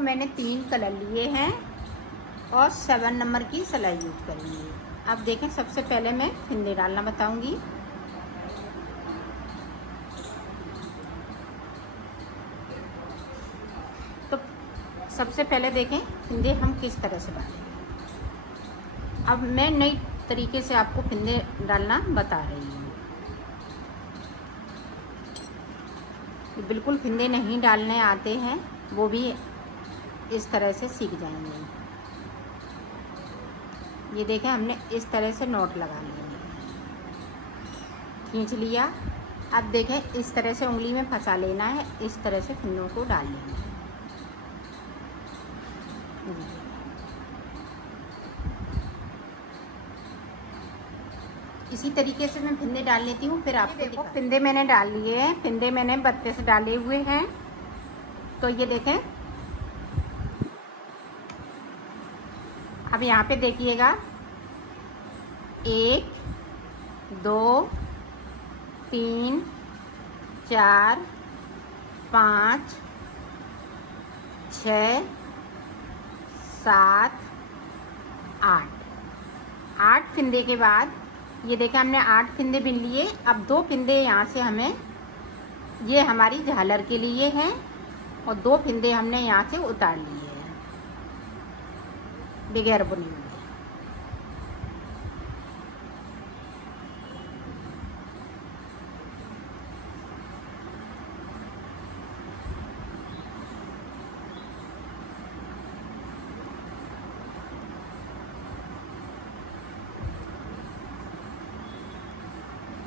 मैंने 3 कलर लिए हैं और 7 नंबर की सिलाई यूज करी है। अब देखें, सबसे पहले मैं फिंदे डालना बताऊंगी। तो सबसे पहले देखें फिंदे हम किस तरह से डालेंगे। अब मैं नई तरीके से आपको फिंदे डालना बता रही हूँ। बिल्कुल फिंदे नहीं डालने आते हैं वो भी इस तरह से सीख जाएंगे। ये देखें, हमने इस तरह से नॉट लगा लिया, खींच लिया। अब देखें, इस तरह से उंगली में फंसा लेना है, इस तरह से फिंदों को डाल लेना है। इसी तरीके से मैं फिंदे डाल लेती हूँ, फिर आपको देखो। फिंदे मैंने डाल लिए हैं, फिंदे मैंने 32 डाले हुए हैं। तो ये देखें, अब यहाँ पे देखिएगा 1 2 3 4 5 6 7 8 फिंदे के बाद ये देखें, हमने 8 फिंदे बिन लिए। अब 2 फिंदे यहाँ से हमें, ये हमारी झालर के लिए हैं, और 2 फिंदे हमने यहाँ से उतार लिए हैं बगैर बुने हुए।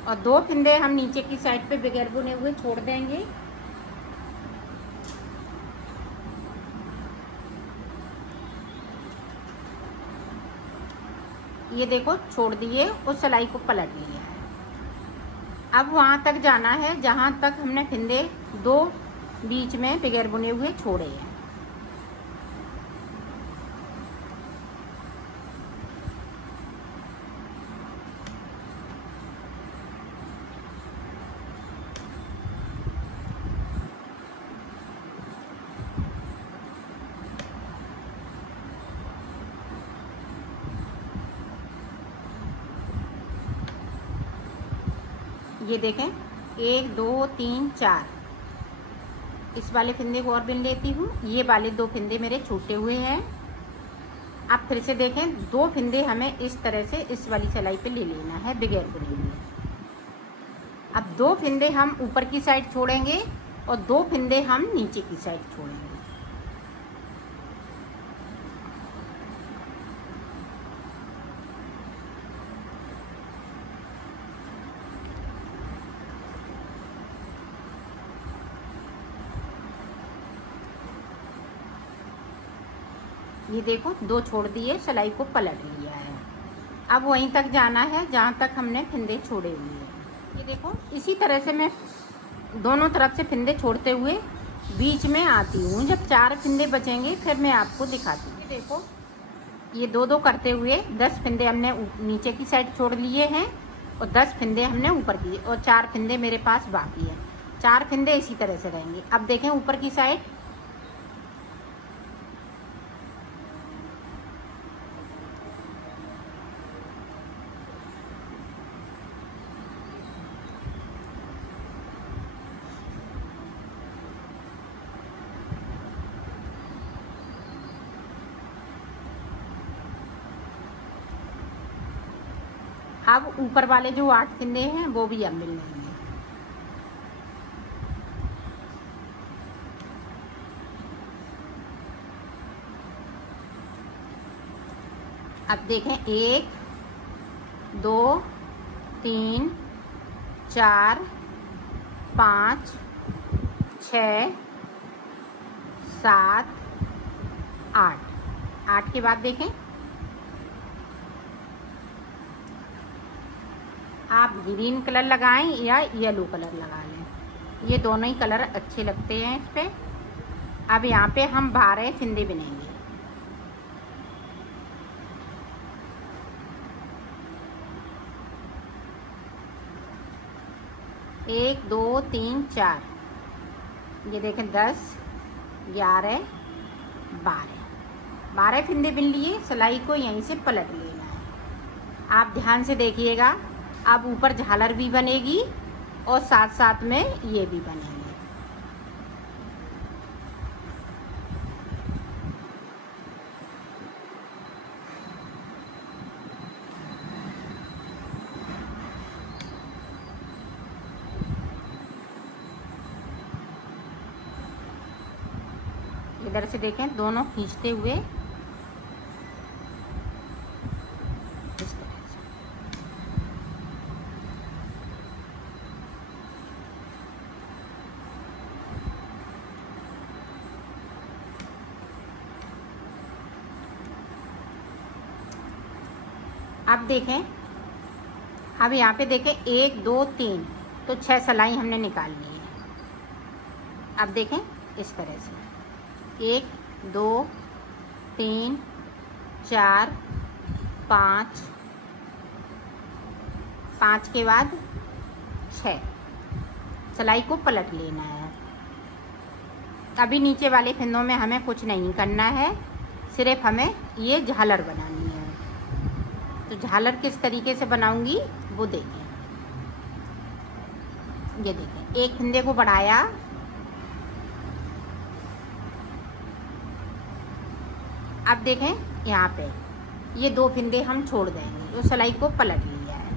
और 2 फिंदे हम नीचे की साइड पे बगैर बुने हुए छोड़ देंगे। ये देखो, छोड़ दिए, उस सिलाई को पलट लिया है। अब वहां तक जाना है जहां तक हमने फिंदे 2 बीच में बगैर बुने हुए छोड़े हैं। ये देखें, 1 2 3 4, इस वाले फिंदे को और बिन लेती हूँ। ये वाले 2 फिंदे मेरे छूटे हुए हैं। अब फिर से देखें, 2 फिंदे हमें इस तरह से इस वाली सिलाई पे ले लेना है बगैर बुने हुए। अब 2 फिंदे हम ऊपर की साइड छोड़ेंगे और 2 फिंदे हम नीचे की साइड छोड़ेंगे। ये देखो, 2 छोड़ दिए, सिलाई को पलट लिया है। अब वहीं तक जाना है जहां तक हमने फिंदे छोड़े हुए हैं। ये देखो, इसी तरह से मैं दोनों तरफ से फिंदे छोड़ते हुए बीच में आती हूँ। जब 4 फिंदे बचेंगे फिर मैं आपको दिखाती हूँ। ये देखो, ये 2 करते हुए 10 फिंदे हमने नीचे की साइड छोड़ लिए हैं और 10 फिंदे हमने ऊपर किए, और 4 फिंदे मेरे पास बाकी है। 4 फिंदे इसी तरह से रहेंगे। अब देखें ऊपर की साइड, अब ऊपर वाले जो 8 फिंदे हैं वो भी अब मिल लेंगे। अब देखें, 1 2 3 4 5 6 7 8 के बाद देखें, आप ग्रीन कलर लगाएं या येलो कलर लगा लें, ये दोनों ही कलर अच्छे लगते हैं इस पे। अब यहाँ पे हम 12 फिंदे बिनेंगे। एक 2 3 4, ये देखें 10 11 12 फंदे बिन लिए। सिलाई को यहीं से पलट लेना है। आप ध्यान से देखिएगा, अब ऊपर झालर भी बनेगी और साथ साथ में ये भी बनेंगे। इधर से देखें, दोनों खींचते हुए इस तरह से। अब देखें, अब यहाँ पे देखें 1 2 3 तो 6 सिलाई हमने निकाल ली है। अब देखें इस तरह से 1 2 3 4 5 के बाद 6 सिलाई को पलट लेना है। अभी नीचे वाले फंदों में हमें कुछ नहीं करना है, सिर्फ हमें ये झालर बनानी है। तो झालर किस तरीके से बनाऊंगी वो देखें। ये देखें, एक फंदे को बढ़ाया, अब देखें यहाँ पे ये 2 फंदे हम छोड़ देंगे, तो सिलाई को पलट लिया है।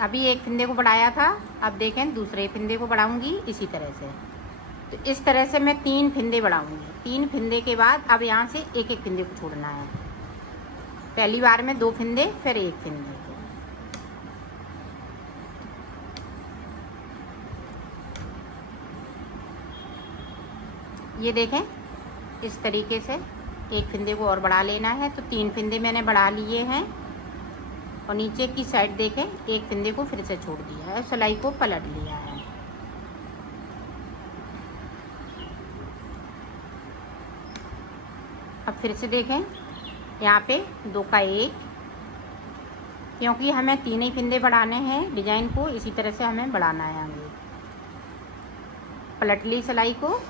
अभी एक फंदे को बढ़ाया था, अब देखें दूसरे फंदे को बढ़ाऊंगी इसी तरह से। तो इस तरह से मैं 3 फंदे बढ़ाऊंगी। 3 फंदे के बाद अब यहाँ से एक एक फंदे को छोड़ना है। पहली बार में 2 फंदे, फिर 1 फंदे को। ये देखें इस तरीके से एक फंदे को और बढ़ा लेना है। तो 3 फंदे मैंने बढ़ा लिए हैं और नीचे की साइड देखें एक फंदे को फिर से छोड़ दिया है, सिलाई को पलट लिया है। अब फिर से देखें यहाँ पे 2 का 1, क्योंकि हमें 3 ही फंदे बढ़ाने हैं डिजाइन को, इसी तरह से हमें बढ़ाना है आगे। पलट ली सिलाई को,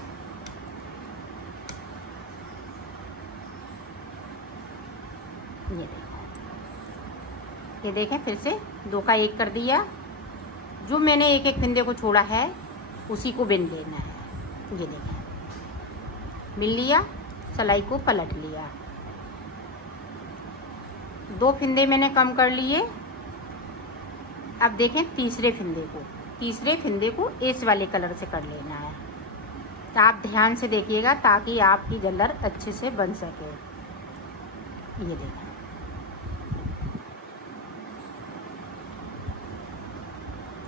ये देखें फिर से 2 का 1 कर दिया। जो मैंने एक एक फंदे को छोड़ा है उसी को बिन लेना है। ये देखें बिन लिया, सिलाई को पलट लिया। 2 फंदे मैंने कम कर लिए। अब देखें तीसरे फंदे को इस वाले कलर से कर लेना है। तो आप ध्यान से देखिएगा ताकि आपकी झालर अच्छे से बन सके। ये देखें,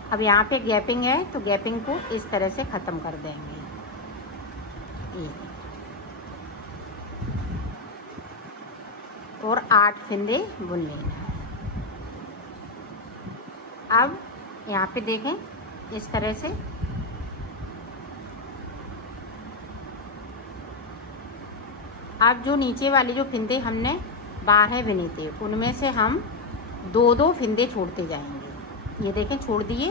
अब यहाँ पे गैपिंग है तो गैपिंग को इस तरह से ख़त्म कर देंगे। ये और 8 फंदे बुन लेना है। अब यहाँ पे देखें इस तरह से अब जो नीचे वाले जो फंदे हमने 12 बुने थे उनमें से हम 2-2 फंदे छोड़ते जाएंगे। ये देखें छोड़ दिए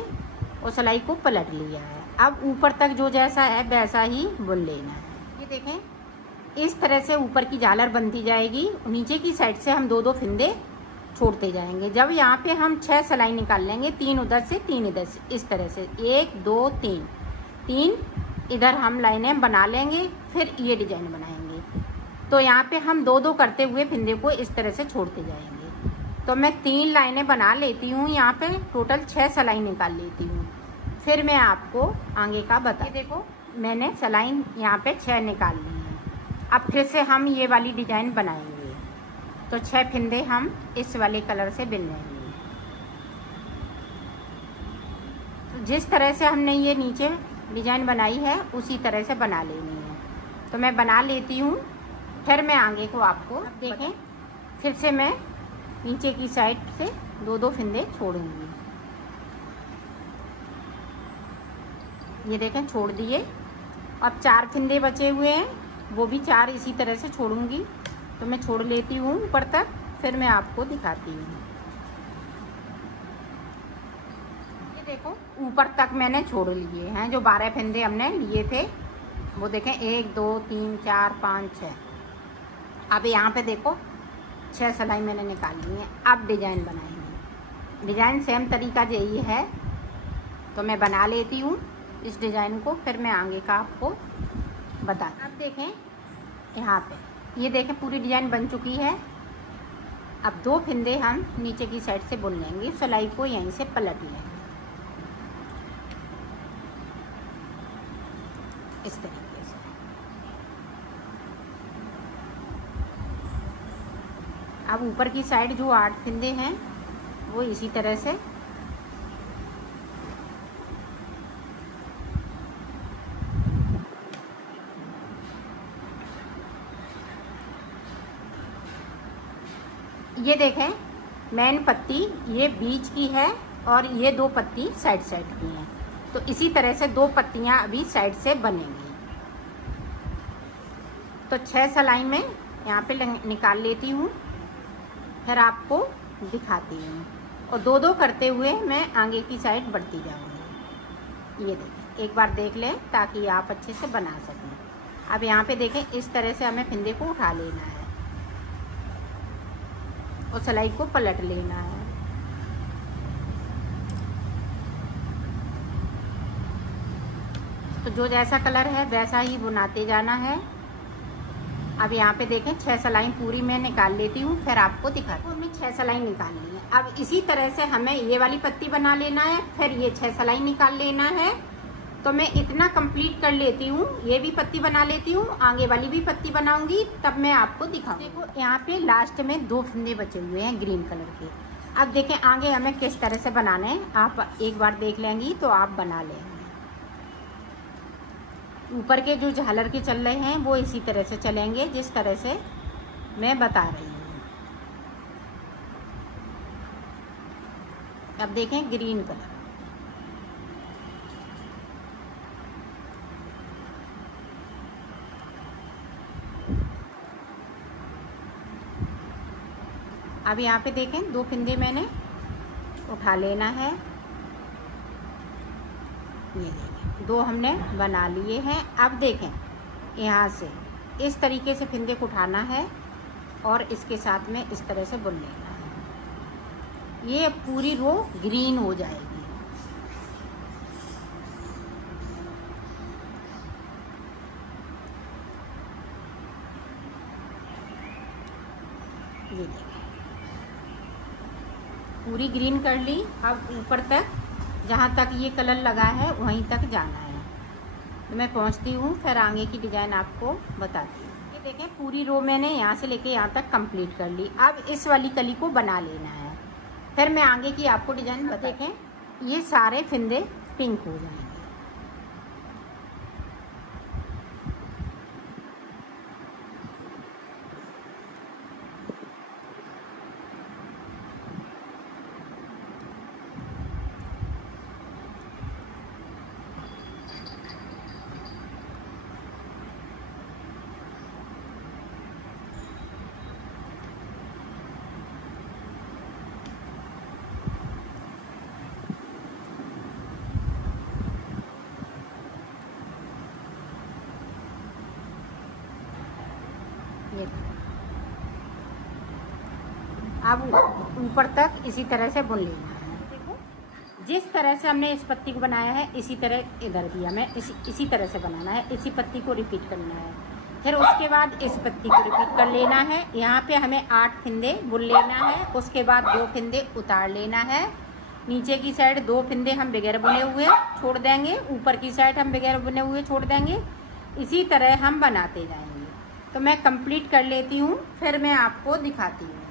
और सिलाई को पलट लिया है। अब ऊपर तक जो जैसा है वैसा ही बुन लेना है। ये देखें इस तरह से ऊपर की झालर बनती जाएगी। नीचे की साइड से हम 2-2 फंदे छोड़ते जाएंगे। जब यहाँ पे हम 6 सिलाई निकाल लेंगे, 3 उधर से 3 इधर से, इस तरह से 1 2 3 इधर हम लाइनें बना लेंगे, फिर ये डिजाइन बनाएंगे। तो यहाँ पे हम 2-2 करते हुए फंदे को इस तरह से छोड़ते जाएंगे। तो मैं 3 लाइनें बना लेती हूँ, यहाँ पे टोटल 6 सिलाई निकाल लेती हूँ, फिर मैं आपको आगे का बता। देखो मैंने सिलाई यहाँ पे 6 निकाल ली है। अब फिर से हम ये वाली डिजाइन बनाएंगे। तो 6 फंदे हम इस वाले कलर से बिन लेंगे। तो जिस तरह से हमने ये नीचे डिजाइन बनाई है उसी तरह से बना लेनी है। तो मैं बना लेती हूँ, फिर मैं आगे को आपको देखें। फिर से मैं नीचे की साइड से 2-2 फंदे छोड़ूंगी। ये देखें छोड़ दिए। अब 4 फंदे बचे हुए हैं, वो भी 4 इसी तरह से छोड़ूंगी। तो मैं छोड़ लेती हूँ ऊपर तक, फिर मैं आपको दिखाती हूँ। ये देखो ऊपर तक मैंने छोड़ लिए हैं, जो 12 फंदे हमने लिए थे वो देखें 1 2 3 4 5 6। अब यहाँ पे देखो 6 सिलाई मैंने निकाल ली है। अब डिजाइन बनाएंगे। डिजाइन सेम तरीका यही है, तो मैं बना लेती हूँ इस डिजाइन को, फिर मैं आगे का आपको बता। अब देखें यहाँ पे ये देखें पूरी डिजाइन बन चुकी है। अब 2 फंदे हम नीचे की साइड से बुन लेंगे, सिलाई को यहीं से पलट लेंगे इस तरीके से। अब ऊपर की साइड जो 8 फंदे हैं वो इसी तरह से ये देखें मेन पत्ती ये बीच की है और ये 2 पत्ती साइड साइड की हैं, तो इसी तरह से 2 पत्तियां अभी साइड से बनेंगी। तो 6 सिलाई में यहाँ पे निकाल लेती हूँ, फिर आपको दिखाती हूँ और 2-2 करते हुए मैं आगे की साइड बढ़ती जाऊँगी। ये देखें एक बार देख लें ताकि आप अच्छे से बना सकें। अब यहाँ पे देखें इस तरह से हमें फंदे को उठा लेना है और सिलाई को पलट लेना है। तो जो जैसा कलर है वैसा ही बुनाते जाना है। अब यहाँ पे देखें 6 सिलाई पूरी मैं निकाल लेती हूँ, फिर आपको दिखाती हूँ। हमने 6 सिलाई निकाल ली है। अब इसी तरह से हमें ये वाली पत्ती बना लेना है, फिर ये 6 सिलाई निकाल लेना है। तो मैं इतना कंप्लीट कर लेती हूँ, ये भी पत्ती बना लेती हूँ, आगे वाली भी पत्ती बनाऊंगी, तब मैं आपको दिखाऊँ। देखो यहाँ पे लास्ट में 2 फंदे बचे हुए हैं ग्रीन कलर के। अब देखें आगे हमें किस तरह से बनाने हैं, आप एक बार देख लेंगी तो आप बना लेंगे। ऊपर के जो झालर के चल रहे हैं वो इसी तरह से चलेंगे जिस तरह से मैं बता रही हूँ। अब देखें ग्रीन कलर, अब यहाँ पे देखें 2 फंदे मैंने उठा लेना है। ये देखें 2 हमने बना लिए हैं। अब देखें यहाँ से इस तरीके से फंदे को उठाना है और इसके साथ में इस तरह से बुन लेना है। ये पूरी रो ग्रीन हो जाएगी। ये देखें पूरी ग्रीन कर ली। अब ऊपर तक जहाँ तक ये कलर लगा है वहीं तक जाना है। तो मैं पहुँचती हूँ, फिर आगे की डिज़ाइन आपको बताती हूँ। ये देखें पूरी रो मैंने यहाँ से लेके यहाँ तक कंप्लीट कर ली। अब इस वाली कली को बना लेना है, फिर मैं आगे की आपको डिज़ाइन बता। देखें ये सारे फंदे पिंक हो जाएंगे। ये अब ऊपर तक इसी तरह से बुन लेना है। देखो जिस तरह से हमने इस पत्ती को बनाया है इसी तरह इधर भी हमें इसी तरह से बनाना है। इसी पत्ती को रिपीट करना है, फिर उसके बाद इस पत्ती को रिपीट कर लेना है। यहाँ पे हमें 8 फंदे बुन लेना है, उसके बाद 2 फंदे उतार लेना है। नीचे की साइड 2 फंदे हम बगैर बुने हुए छोड़ देंगे, ऊपर की साइड हम बगैर बुने हुए छोड़ देंगे। इसी तरह हम बनाते जाएंगे। तो मैं कंप्लीट कर लेती हूँ, फिर मैं आपको दिखाती हूँ।